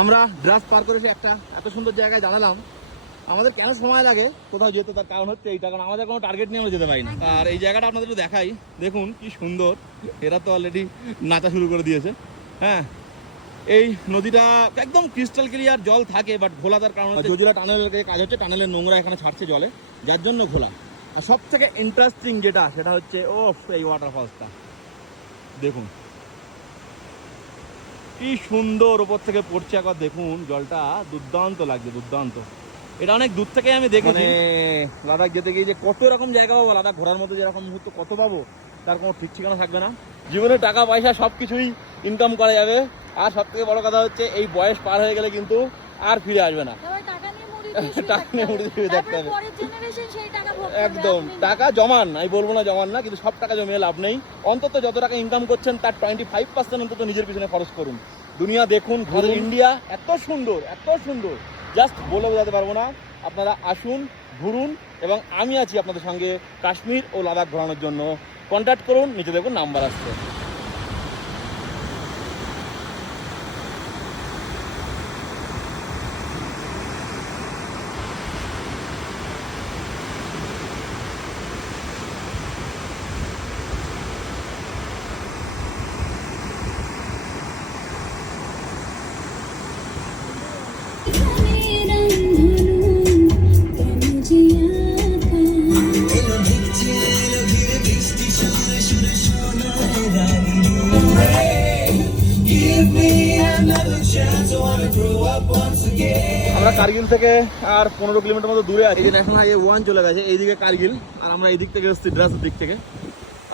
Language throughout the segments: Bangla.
আমরা ড্রাস পার করে একটা এত সুন্দর জায়গায় দাঁড়ালাম। আমাদের কেন সময় লাগে? কোথাও যেতে তার কারণ হচ্ছে এইটা, কারণ আমাদের কোনো টার্গেট নিয়ে আমরা যেতে পারি না। আর এই জায়গাটা আপনাদের একটু দেখাই। দেখুন কি সুন্দর। এরা তো অলরেডি নাচা শুরু করে দিয়েছে। হ্যাঁ এই নদীটা একদম ক্রিস্টাল ক্লিয়ার জল থাকে বাট ঘোলা তার কারণ জজিলা টানেলের কাজ হচ্ছে টানেলের নোংরা এখানে ছাড়ছে জলে, যার জন্য ঘোলা। আর সব থেকে ইন্টারেস্টিং যেটা, সেটা হচ্ছে ও এই ওয়াটারফলসটা দেখুন। কি সুন্দর ওপর থেকে পড়ছে একবার দেখুন, জলটা দুর্দান্ত লাগছে, দুর্দান্ত। এটা অনেক দূর থেকে আমি দেখেছি। লাদাখ যেতে গিয়ে যে কত রকম জায়গা পাবো, লাদাখ ঘোরার মতো যেরকম মুহূর্ত কত পাবো, তার কোনো ঠিক ঠিকানা থাকবে না। জীবনে টাকা, পয়সা সব কিছুই ইনকাম করা যাবে। আর সব থেকে বড় কথা হচ্ছে, এই বয়স পার হয়ে গেলে কিন্তু আর ফিরে আসবে না। টাকা দিয়ে শুয়ে থাকতে হবে। একদম টাকা জমান আমি বলব না জমান না কিন্তু সব টাকা জমিয়ে লাভ নেই। অন্তত যত টাকা ইনকাম করছেন তার টোয়েন্টি ফাইভ পার্সেন্ট অন্তত নিজের পিছনে খরচ করুন। দুনিয়া দেখুন ঘুরুন ইন্ডিয়া এত সুন্দর এত সুন্দর। জাস্ট বলে বোঝাতে পারব না। আপনারা আসুন ঘুরুন এবং আমি আছি আপনাদের সঙ্গে কাশ্মীর ও লাদাখ ঘোরানোর জন্য। কন্ট্যাক্ট করুন নিচে দেখুন নাম্বার আসছে। আমরা কার্গিল থেকে আর পনেরো কিলোমিটার মতো দূরে আছি। ন্যাশনাল হাইওয়ে ওয়ান চলে গেছে, এইদিকে কার্গিল, আর আমরা এই দিক থেকে এসেছি ড্রাসের দিক থেকে।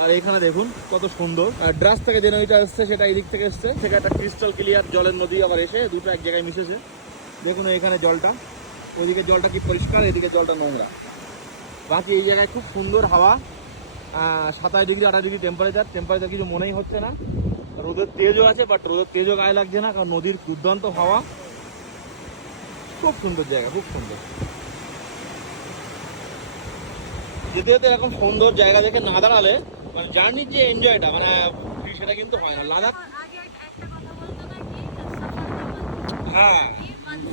আর এখানে দেখুন কত সুন্দর। আর ড্রাস থেকে যে নদীটা এসছে সেটা এই দিক থেকে এসছে। থেকে একটা ক্রিস্টাল ক্লিয়ার জলের নদী আবার এসে দুটো এক জায়গায় মিশেছে। দেখুন এখানে জলটা। ওইদিকে জলটা কি পরিষ্কার, এদিকে জলটা নোংরা। বাকি এই জায়গায় খুব সুন্দর হাওয়া সাতাশ ডিগ্রি, আঠাশ ডিগ্রি টেম্পারেচার টেম্পারেচার কিছু মনেই হচ্ছে না। রোদের তেজও আছে বাট রোদের তেজও গায়ে লাগছে না কারণ নদীর দুর্দান্ত হাওয়া। খুব সুন্দর জায়গা খুব সুন্দর। যেতে যেতে এরকম সুন্দর জায়গা দেখে না দাঁড়ালে মানে জার্নির যে এনজয়টা মানে সেটা কিন্তু হয় না। লাদাখ? হ্যাঁ।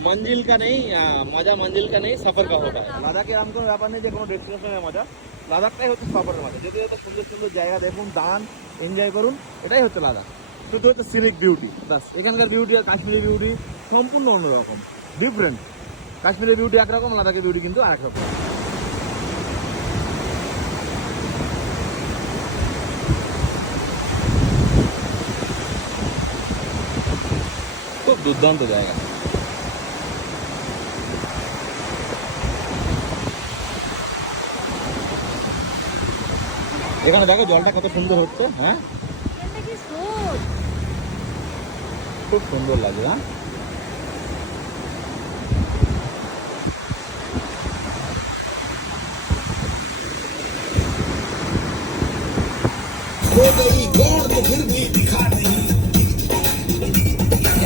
मंजिल का नहीं आ, मजा मंजिल का नहीं सफर का होता है লাদাখে এরকম কোনো ব্যাপার নেই যে কোনো ডেস্টিনেশনের মজা লাদাখটাই হচ্ছে সফরের মজা যেতে যেতে সুন্দর সুন্দর জায়গা দেখুন দান এনজয় করুন এটাই হচ্ছে লাদাখ শুধু হচ্ছে সিনিক বিউটি বাস এখানকার বিউটি আর কাশ্মীরি বিউটি সম্পূর্ণ অন্যরকম ডিফারেন্ট কাশ্মীরের বিউটি একরকম লাদাখের বিউটি কিন্তু আরেক রকম খুব দুর্দান্ত জায়গা এখানে দেখো জলটা কত সুন্দর হচ্ছে হ্যাঁ? খুব সুন্দর লাগে হ্যাঁ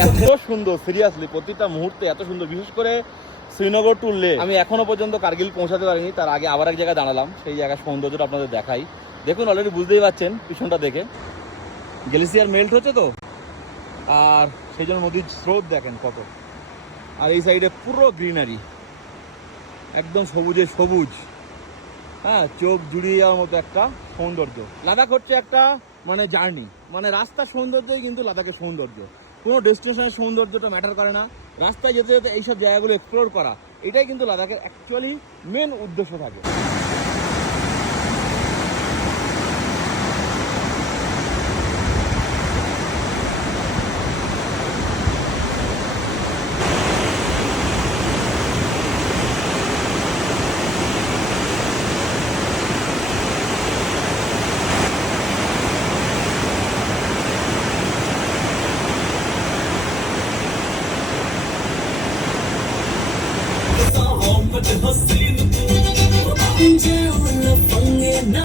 এত সুন্দর সিরিয়াসলি প্রতিটা মুহূর্তে এত সুন্দর বিশেষ করে শ্রীনগর টু লে আমি এখনও পর্যন্ত কার্গিল পৌঁছাতে পারিনি, তার আগে আবার এক জায়গায় দাঁড়ালাম, সেই জায়গার সৌন্দর্যটা আপনাদের দেখাই। দেখুন অলরেডি বুঝতেই পারছেন পিছনটা দেখে। গ্লেসিয়ার মেল্ট হচ্ছে তো? আর সেই জন্য নদীর স্রোত দেখেন কত। আর এই সাইডে পুরো গ্রিনারি একদম সবুজে সবুজ। হ্যাঁ চোখ জুড়িয়ে যাওয়ার মতো একটা সৌন্দর্য। লাদাখ হচ্ছে একটা মানে জার্নি মানে রাস্তার সৌন্দর্যই কিন্তু লাদাখের সৌন্দর্য। কোনো ডেস্টিনেশনের সৌন্দর্যটা ম্যাটার করে না। রাস্তায় যেতে যেতে এইসব জায়গাগুলো এক্সপ্লোর করা, এটাই কিন্তু লাদাখের অ্যাকচুয়ালি মেন উদ্দেশ্য থাকে। гостину.